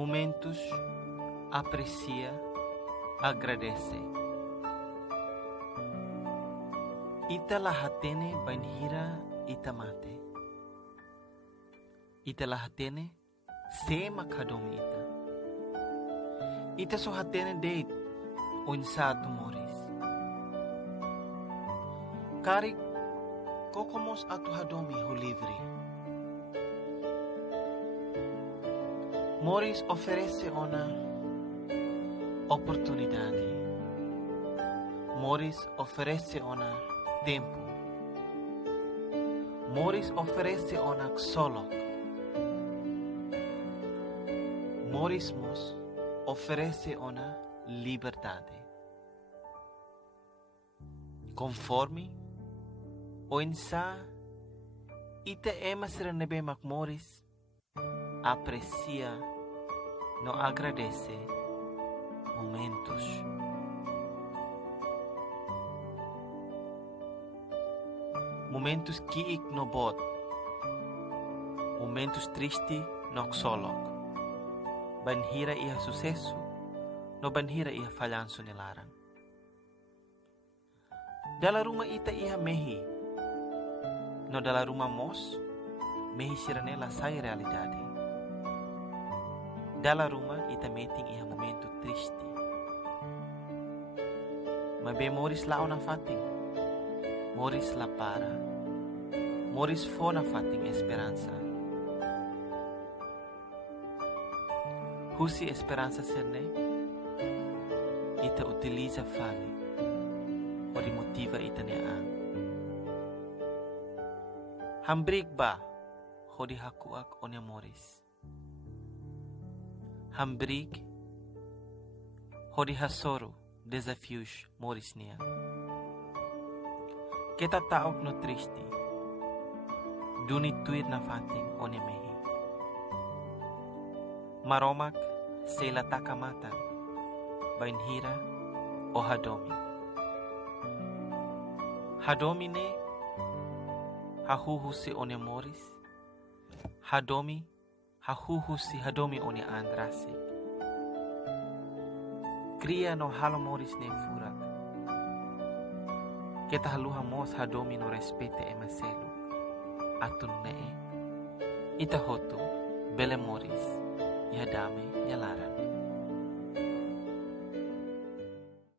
momentos, aprecia, agradece. Ita lahatene banhira ita mate. Ita lahatene sema kadomi ita. Ita so hatene date unsa tumoris. Kari kokomos atu hadomi hu livre. Moris oferece una oportunidade. Moris oferece una tempo. Moris oferece una solo. Morismos oferece una liberdade. Conforme o insa ite ema serenebe mak moris aprecia, no agradece momentos. Momentos kiik no bot. Momentos triste no solok. Banhira iha sucesso, no banhira iha falhanço nilarang. Dala rumah ita iha mehi, no dala rumah mos, mehi siranela sai realidade. Dala rumah ita meeting iha momento triste. Mabe moris lao na fating, moris la para, moris fo na fating esperança. Husi esperança serne, ita utiliza fale, o motiva ita niaan. Hambrik ba, hodi hakuak onya moris. Hambrik, hodi hasoro, desafios moris nia. Kita taok no triste, dunituir na fating onya mehi. Maromak sela takamatan, bainhira o hadomi. Hadomi ne hahuhu si onya moris. Hadomi hahuhu si hadomi onya andrasik. Kria no halo moris ne furak. Kita haluha mos hadomi no respete emaselu. Atun ne ita hotu bele moris. Ya dame, ya lara.